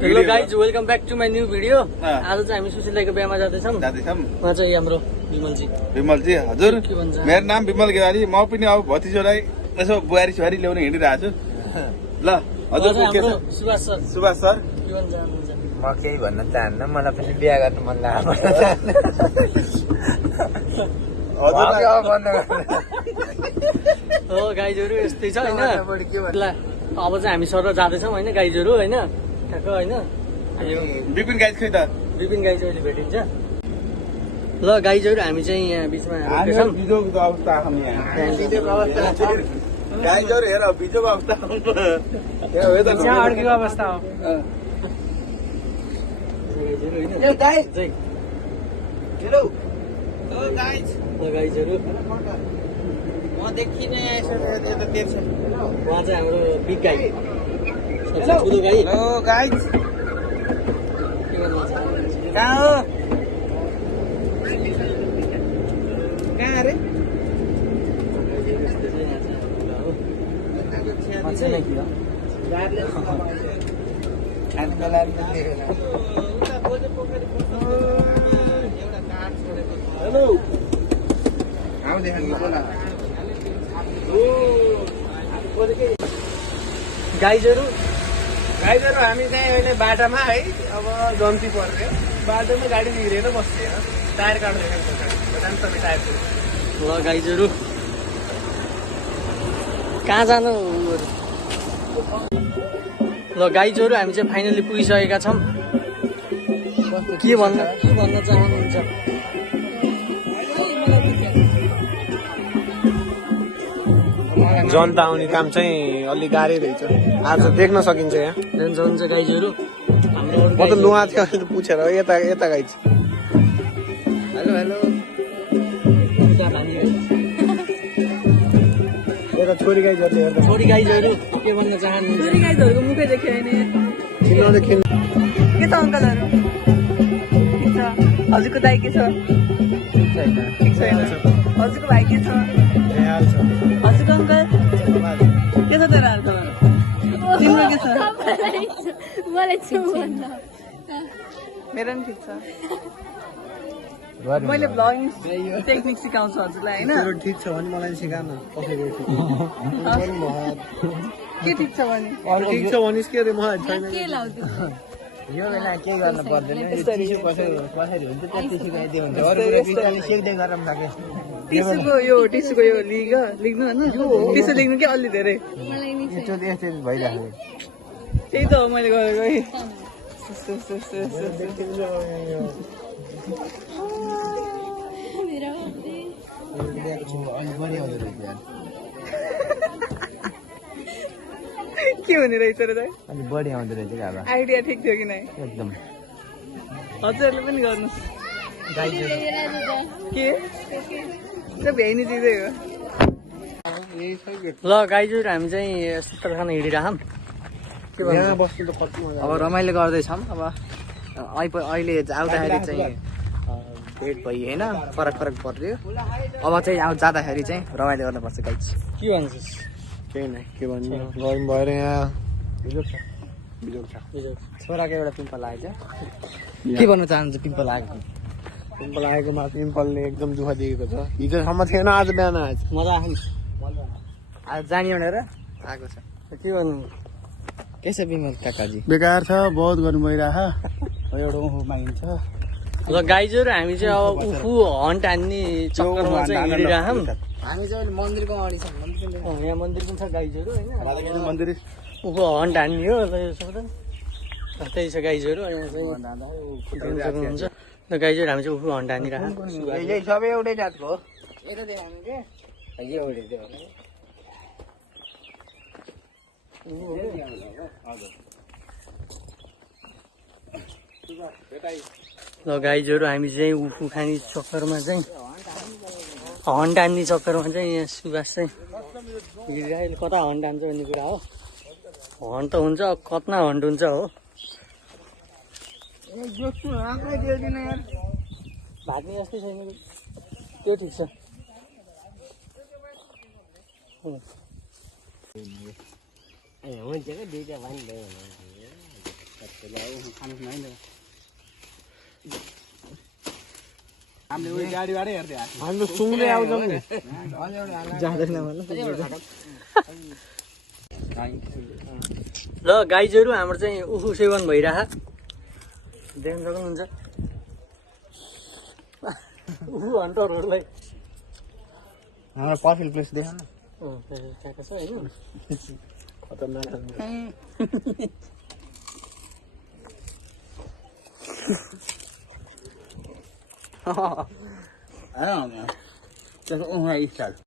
Hello guys, welcome back to my new video. आज चाहिँ हामी सुशीलाको बिहामा जाँदैछौँ। उहाँ चाहिँ हाम्रो विमलजी हजुर। के भन्छ? मेरो नाम विमल गेवाली। म पनि अब भतिजोलाई यसो बुहारी सुहारी ल्याउन हिँडिरहेको छु। ल हजुर के छ? सुभाष सर। सुभाष सर के भन्न चाहनुहुन्छ? म केही भन्न चाहन्न, मलाई पनि बिहा गर्नु मन लाग्यो। हो गाइजहरू यस्तै छ होइन। अब चाहिँ हामी सर जाँदैछौँ होइन गाइजहरू होइन, ठ्याक्क होइन। विपिन गाइज खै त? विपिन गाइज अहिले भेटिन्छ। ल गाइजहरू हामी चाहिँ यहाँ बिचमा रोकेछौँ। बिजोको अवस्था हामी यहाँ गाइजहरू हेर बिजोको अवस्था अड्केको अवस्था हो। गाइजहरू म देखिन उहाँ चाहिँ हाम्रो बिग गाई, ठुलो गाई। हेलो गाइज, के भन्न चाहनुहुन्छ? कहाँ हो? कहाँ अरे? खानुको लागि हेलो गाइजहरू हामी चाहिँ अहिले बाटोमा है, अब जन्ती पर्यो। बाटोमा गाडी बिग्रेर बस्छ, टायर काट्दै टायर। ल गाइजहरू कहाँ जानु? ल गाइजहरू हामी चाहिँ फाइनली पुगिसकेका छौँ। के भन्न चाहनुहुन्छ? जनता आउने काम चाहिँ अलि गाह्रै रहेछ। आज देख्न सकिन्छ यहाँ। हुन्छ गाइजहरू हाम्रो म त नुहा थियो पुछेर यता यता गाइज। हेलो हेलो, यता छोरी गाइजहरू हेर्दा छोरी गाइजहरू के भन्न चाहनुहुन्छ? छोरी गाइजहरूको मुखै देख्यो होइन। नदेखिनु। के छ अङ्कलहरू? के छ? हजुरको दाइ के छ? ठिक छैन। हजुरको भाइ के छ? हजुरको अङ्कल के छ? तेरो हालखबर? तिम्रो के छ? मेरो पनि ठिक छ। मैले भ्लगिङ टेक्निक सिकाउँछु हजुरलाई होइन। ठिक छ भने मलाई सिका न। के ठिक छ भने? ठिक छ भनिस् के अरे मलाई छैन। यो बेला के गर्नु पर्दैन, कसरी हुन्छ त्यति सिकाइदियो हुन्छ। अरू कुरा बिस्तारै सिक्दै गरौँ सके। टिसुको यो लेख्नु होइन। टिसु लेख्नु के अलि धेरै यस्तो भइरहेको। त्यही त हो मैले गरेको है। के हुने रहेछ र दाइ? अलिक बढी आउँदो रहेछ क्या अब। आइडिया ठिक थियो कि नै? एकदम हजुरहरूले पनि गर्नुहोस्। के त्यो भ्याइने चिजै हो। ल गाइजहरू हामी चाहिँ शीतल खान हिँडिरहँ। के भन्छ? यहाँ बस्नु त कति मजा। अब रमाइलो गर्दैछौँ। अब अहिले आउँदाखेरि चाहिँ भेट भयो होइन, फरक पर्यो। अब चाहिँ जाँदाखेरि चाहिँ रमाइलो गर्नुपर्छ गाइज। के भन्छस्? केही नै, के भन्नु, गरम भएर यहाँ बिजोग छ। छोराको एउटा पिम्पल लागेको छ। के भन्नु चाहनुहुन्छ? पिम्पल लागेको आएकोमा पिम्पलले एकदम दुःख दिएको छ। हिजोसम्म थिएन, आज बिहान आएछ। मजा आयो नि? आज जाने भनेर आएको छ। के भन्नु? के छ पिम्पल काकाजी? बेकार छ, बहुत गर्नु भइरहेको। एउटा उखु मागिन्छ। ल गाइजहरू हामी चाहिँ अब उफु हन्ट हान्ने चक्करमा चाहिँ हिँडिरहँ। हामी चाहिँ अहिले मन्दिरको अगाडि छौँ। यहाँ मन्दिर पनि छ गाइजहरू होइन। मन्दिर उफु हन्ट हान्ने हो। त्यही छ गाइजहरू। यहाँ चाहिँ सक्नुहुन्छ। ल गाइजहरू हामी चाहिँ उफु हन्ट हानिरहँ। यही सबै एउटै जातको हो। यता दियो हामी के एउटै दियो। ल गाइजहरू हामी चाहिँ उफु खाने चक्करमा चाहिँ हन्ट हान्ने चक्करमा चाहिँ यहाँ सुबास चाहिँ हिँडिरहेको। कता हन्ट हान्छ भन्ने कुरा हो। हन्ट त हुन्छ, कतना हन्ट हुन्छ हो। भाग्ने जस्तै छैन त्यो ठिक छ। हुन्छ क्या दुईटा भनिदियो हामीले उयो गाडीबाटै हेर्दै आएको हाम्रो सुँगले आउँछ नि जाँदैन भन्नु ल गाइजहरू हाम्रो चाहिँ उखु सेवन भइरह देख्न सक्नुहुन्छ उखु हन्टरहरूलाई हाम्रो पर्फिल प्लेस देख न ट्याक्क छ होइन खतरनाक त्यसको उहाँ स्टाइल